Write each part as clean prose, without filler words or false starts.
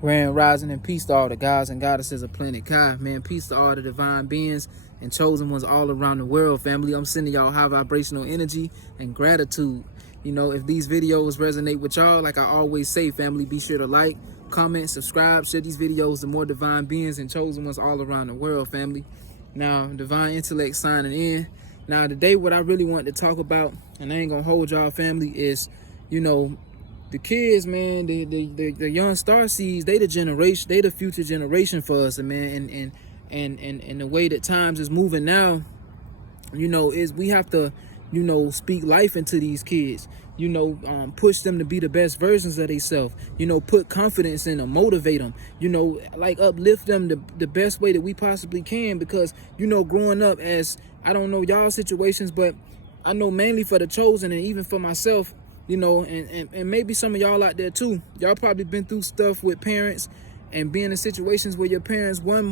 Grand rising and peace to all the gods and goddesses of Planet Kai. Man, peace to all the divine beings and chosen ones all around the world, family. I'm sending y'all high vibrational energy and gratitude. You know, if these videos resonate with y'all, like I always say, family, be sure to like, comment, subscribe, share these videos to more divine beings and chosen ones all around the world, family. Now, divine intellect signing in. Now, today, what I really want to talk about, and I ain't gonna hold y'all, family, is, you know, the kids, man, the young star seeds, they the generation, they the future generation for us, man. And the way that times is moving now, you know, is we have to, you know, speak life into these kids, you know, push them to be the best versions of themselves, you know, put confidence in them, motivate them, you know, like uplift them the best way that we possibly can. Because, you know, growing up, as I don't know y'all situations, but I know mainly for the chosen and even for myself, you know, and maybe some of y'all out there too, y'all probably been through stuff with parents and being in situations where your parents weren't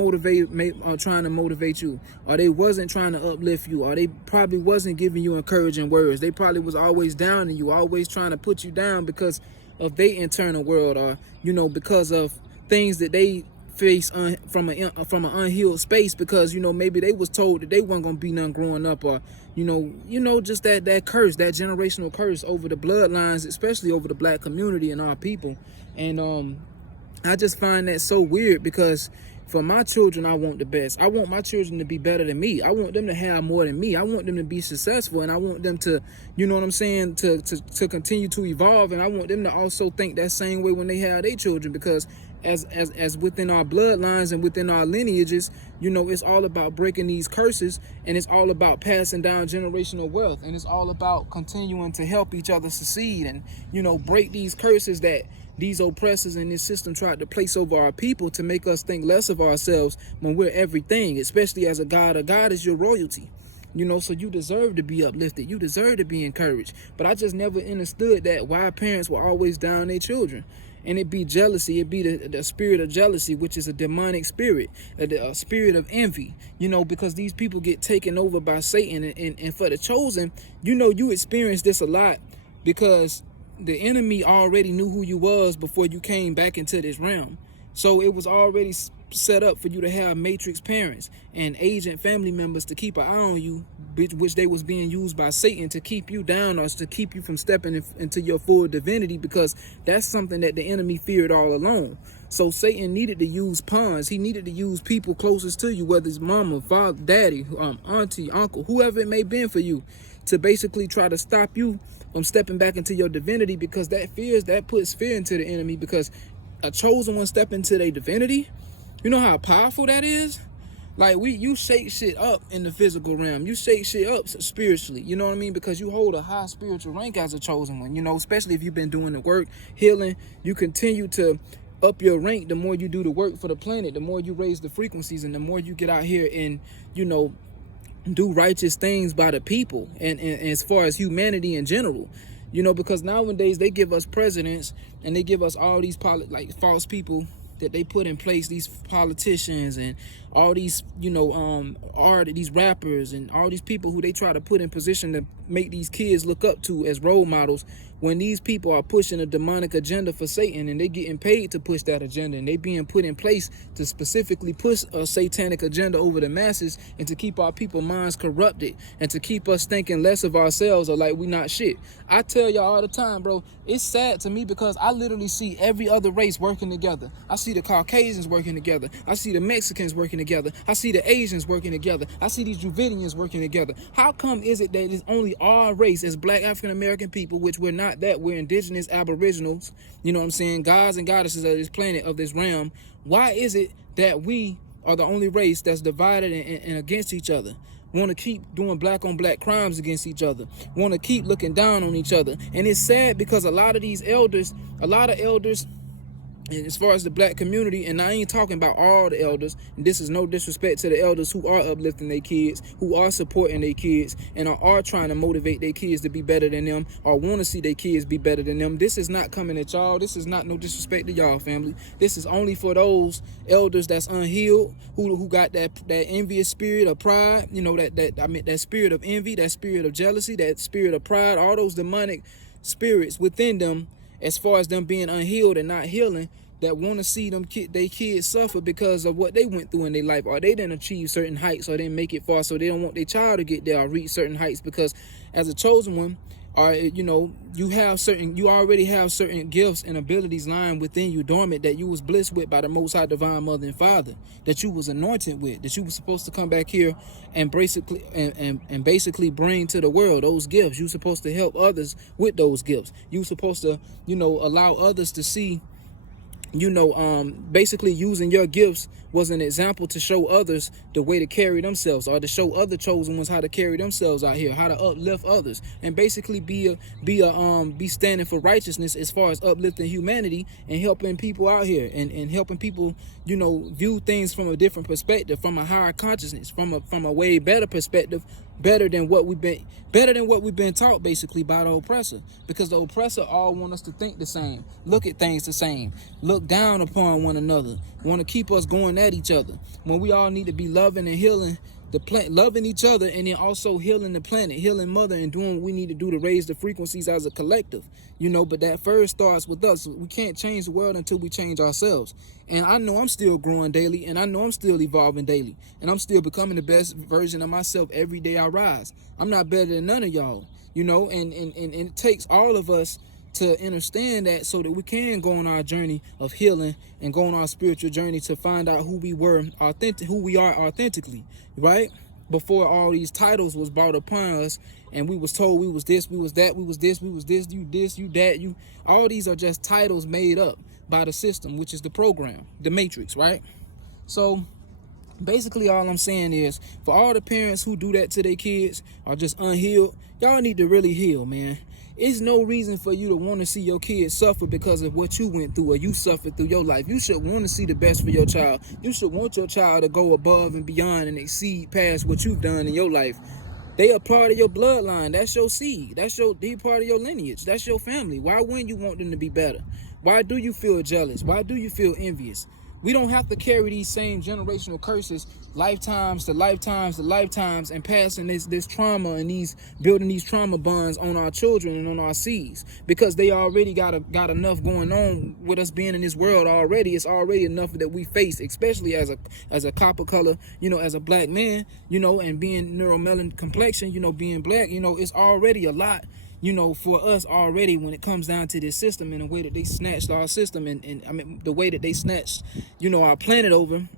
trying to motivate you, or they wasn't trying to uplift you, or they probably wasn't giving you encouraging words. They probably was always down on you, always trying to put you down because of their internal world, or, you know, because of things that they face from an unhealed space, because, you know, maybe they was told that they weren't gonna be none growing up, or you know just that curse, that generational curse over the bloodlines, especially over the black community and our people. And I just find that so weird, because for my children, I want the best. I want my children to be better than me. I want them to have more than me. I want them to be successful, and I want them to, you know what I'm saying, to continue to evolve. And I want them to also think that same way when they have their children, because as within our bloodlines and within our lineages, you know, it's all about breaking these curses, and it's all about passing down generational wealth, and it's all about continuing to help each other succeed and, you know, break these curses that these oppressors in this system tried to place over our people to make us think less of ourselves when we're everything, especially as a god. A god is your royalty, you know, so you deserve to be uplifted. You deserve to be encouraged. But I just never understood that why parents were always down their children. And it be jealousy. It be the spirit of jealousy, which is a demonic spirit, a spirit of envy, you know, because these people get taken over by Satan. And for the chosen, you know, you experience this a lot, because the enemy already knew who you was before you came back into this realm. So it was already set up for you to have matrix parents and agent family members to keep an eye on you, which they was being used by Satan to keep you down, or to keep you from stepping into your full divinity, because that's something that the enemy feared all along. So Satan needed to use pawns. He needed to use people closest to you, whether it's mama, father, daddy, auntie, uncle, whoever it may be for you, to basically try to stop you from stepping back into your divinity, because that puts fear into the enemy. Because a chosen one step into their divinity, you know how powerful that is? Like, you shake shit up in the physical realm. You shake shit up spiritually, you know what I mean? Because you hold a high spiritual rank as a chosen one, you know, especially if you've been doing the work, healing. You continue to up your rank the more you do the work for the planet, the more you raise the frequencies, and the more you get out here and, you know, do righteous things by the people, and as far as humanity in general, you know, because nowadays they give us presidents and they give us all these false people that they put in place, these politicians and all these, you know, these rappers and all these people who they try to put in position to make these kids look up to as role models, when these people are pushing a demonic agenda for Satan, and they getting paid to push that agenda, and they being put in place to specifically push a satanic agenda over the masses, and to keep our people minds corrupted, and to keep us thinking less of ourselves, or like we not shit. I tell y'all all the time, bro, it's sad to me, because I literally see every other race working together. I see the Caucasians working together. I see the Mexicans working together. I see the Asians working together. I see these Dravidians working together. How come is it that it's only our race as black African American people, which we're not that, we're indigenous aboriginals, you know what I'm saying, gods and goddesses of this planet, of this realm? Why is it that we are the only race that's divided and against each other, want to keep doing black on black crimes against each other, want to keep looking down on each other? And it's sad, because a lot of elders, and as far as the black community, and I ain't talking about all the elders, and this is no disrespect to the elders who are uplifting their kids, who are supporting their kids, and are trying to motivate their kids to be better than them, or want to see their kids be better than them. This is not coming at y'all. This is not no disrespect to y'all, family. This is only for those elders that's unhealed, who got that envious spirit of pride, you know, that spirit of envy, that spirit of jealousy, that spirit of pride, all those demonic spirits within them, as far as them being unhealed and not healing. that want to see they kids suffer because of what they went through in their life, or they didn't achieve certain heights, or didn't make it far, so they don't want their child to get there or reach certain heights. Because as a chosen one, or you already have certain gifts and abilities lying within you dormant, that you was blessed with by the Most High Divine Mother and Father, that you was anointed with, that you was supposed to come back here and basically bring to the world those gifts. You supposed to help others with those gifts. You supposed to allow others to see, basically using your gifts was an example to show others the way to carry themselves, or to show other chosen ones how to carry themselves out here, how to uplift others, and basically be standing for righteousness as far as uplifting humanity and helping people out here, and helping people, view things from a different perspective, from a higher consciousness, from a way better perspective, better than what we've been taught, basically, by the oppressor. Because the oppressor all want us to think the same, look at things the same, look down upon one another, want to keep us going at each other, when we all need to be loving and healing the planet, loving each other, and then also healing the planet, healing mother, and doing what we need to do to raise the frequencies as a collective. But that first starts with us. We can't change the world until we change ourselves. And I know I'm still growing daily, and I know I'm still evolving daily, and I'm still becoming the best version of myself every day I rise. I'm not better than none of y'all, and it takes all of us to understand that, so that we can go on our journey of healing and go on our spiritual journey to find out who we are authentically, right? Before all these titles was brought upon us, and we was told we was this, we was that, we was this, you that, you. All these are just titles made up by the system, which is the program, the matrix, right? So basically, all I'm saying is, for all the parents who do that to their kids, are just unhealed, y'all need to really heal, man. It's no reason for you to want to see your kids suffer because of what you went through or you suffered through your life. You should want to see the best for your child. You should want your child to go above and beyond and exceed past what you've done in your life. They are part of your bloodline. That's your seed. They part of your lineage. That's your family. Why wouldn't you want them to be better? Why do you feel jealous? Why do you feel envious? We don't have to carry these same generational curses lifetimes to lifetimes to lifetimes, and passing this trauma and building these trauma bonds on our children and on our seeds, because they already got enough going on with us being in this world already. It's already enough that we face, especially as a copper color, as a black man, and being neuromelanin complexion, being black, it's already a lot, for us already, when it comes down to this system and the way that they snatched our system, and I mean the way that they snatched, our planet over.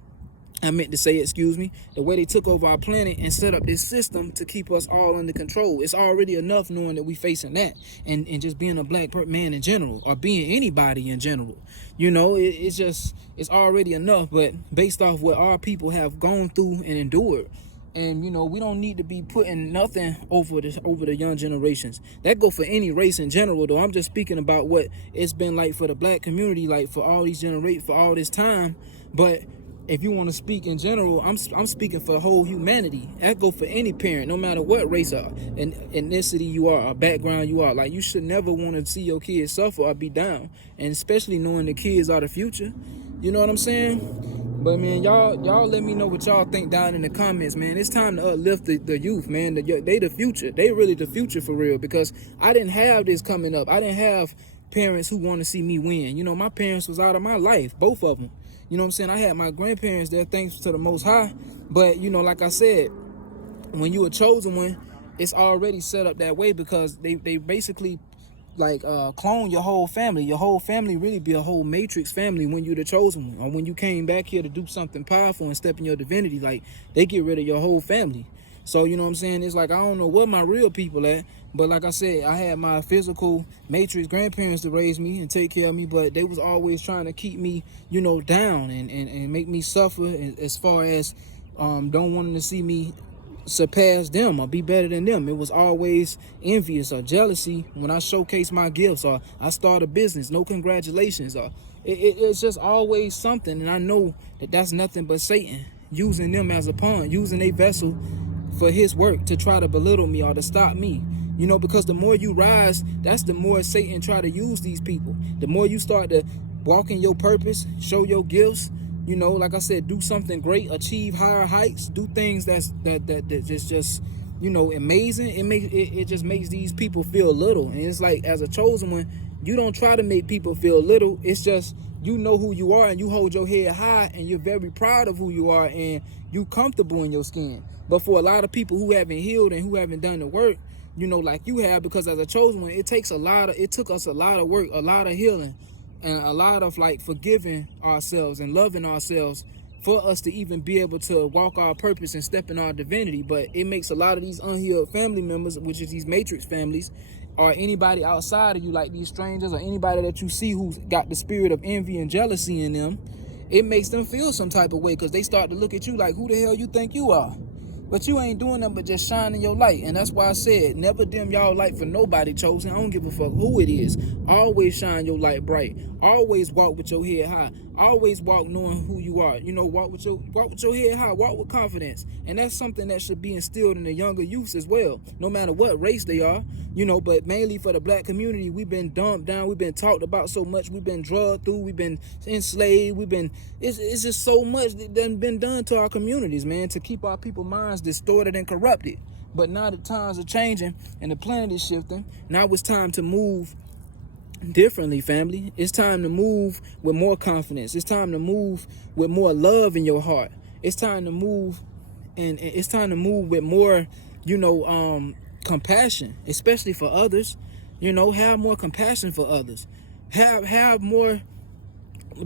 I meant to say, excuse me, the way they took over our planet and set up this system to keep us all under control. It's already enough knowing that we facing that, and just being a black man in general, or being anybody in general. It's already enough. But based off what our people have gone through and endured, and we don't need to be putting nothing over the young generations. That go for any race in general, though. I'm just speaking about what it's been like for the black community, like for all these for all this time. But if you want to speak in general, I'm speaking for the whole humanity. That go for any parent, no matter what race or ethnicity you are, or background you are. Like, you should never want to see your kids suffer or be down, and especially knowing the kids are the future. You know what I'm saying? But man, y'all let me know what y'all think down in the comments, man. It's time to uplift the youth, man. They the future. They really the future for real, because I didn't have this coming up. I didn't have parents who want to see me win. My parents was out of my life, both of them. You know what I'm saying? I had my grandparents there, thanks to the Most High. But, like I said, when you a chosen one, it's already set up that way, because they basically clone your whole family. Your whole family really be a whole matrix family when you're the chosen one, or when you came back here to do something powerful and step in your divinity. Like, they get rid of your whole family. So, you know what I'm saying? It's like, I don't know what my real people at, but like I said, I had my physical matrix grandparents to raise me and take care of me, but they was always trying to keep me, down and make me suffer, as far as don't wanting to see me surpass them or be better than them. It was always envious or jealousy when I showcase my gifts, or I start a business, no congratulations, or it's just always something. And I know that that's nothing but Satan using them as a pawn, using a vessel for his work to try to belittle me or to stop me. Because the more you rise, that's the more Satan try to use these people. The more you start to walk in your purpose, show your gifts, like I said, do something great, achieve higher heights, do things that's just amazing. It just makes these people feel little. And it's like, as a chosen one, you don't try to make people feel little. It's just you know who you are and you hold your head high and you're very proud of who you are and you comfortable in your skin. But for a lot of people who haven't healed and who haven't done the work, you know, like you have, because as a chosen one, it took us a lot of work, a lot of healing, and a lot of like forgiving ourselves and loving ourselves for us to even be able to walk our purpose and step in our divinity. But it makes a lot of these unhealed family members, which is these matrix families, or anybody outside of you, like these strangers or anybody that you see who's got the spirit of envy and jealousy in them, it makes them feel some type of way, because they start to look at you like, who the hell you think you are? But you ain't doing nothing but just shining your light. And that's why I said, never dim y'all light for nobody, chosen. I don't give a fuck who it is. Always shine your light bright. Always walk with your head high. Always walk knowing who you are. You know, walk with your head high. Walk with confidence. And that's something that should be instilled in the younger youths as well, no matter what race they are. You know, but mainly for the black community, we've been dumped down. We've been talked about so much. We've been drugged through. We've been enslaved. It's just so much that done been done to our communities, man, to keep our people's minds distorted and corrupted. But now the times are changing and the planet is shifting. Now it's time to move differently, family. It's time to move with more confidence. It's time to move with more love in your heart. It's time to move, and it's time to move with more, you know, compassion, especially for others. You know, have more compassion for others. Have more,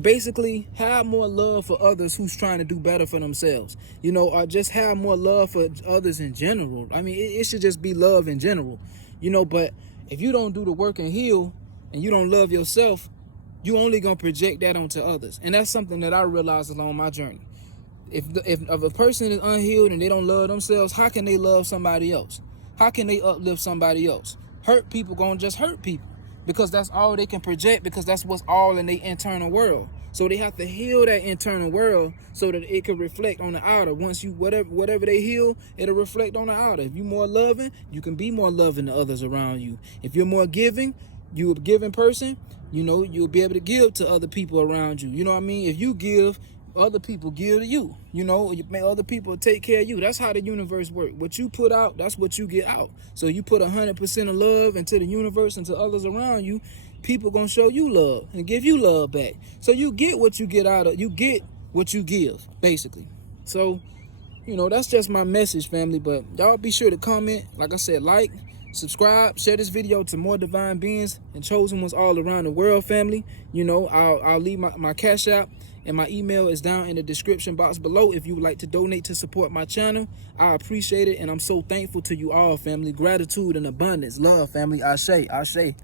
basically have more love for others who's trying to do better for themselves, you know, or just have more love for others in general. I mean, it should just be love in general, you know. But if you don't do the work and heal and you don't love yourself, you only gonna project that onto others. And that's something that I realized along my journey. If a person is unhealed and they don't love themselves, how can they love somebody else? How can they uplift somebody else? Hurt people gonna just hurt people, because that's all they can project, because that's what's all in their internal world. So they have to heal that internal world so that it can reflect on the outer. Once you, whatever they heal, it'll reflect on the outer. If you're more loving, you can be more loving to others around you. If you're more giving, you're a giving person, you know, you'll be able to give to other people around you. You know what I mean? If you give, other people give to you. You know, you make other people take care of you. That's how the universe works. What you put out, that's what you get out. So you put 100% of love into the universe and to others around you, people gonna show you love and give you love back. So you get what you get out of, you get what you give, basically. So, you know, that's just my message, family. But y'all be sure to comment, like I said, like, subscribe, share this video to more divine beings and chosen ones all around the world, family. You know, I'll leave my Cash App and my email is down in the description box below if you would like to donate to support my channel. I appreciate it, and I'm so thankful to you all, family. Gratitude and abundance. Love, family. Ashe. Ashe.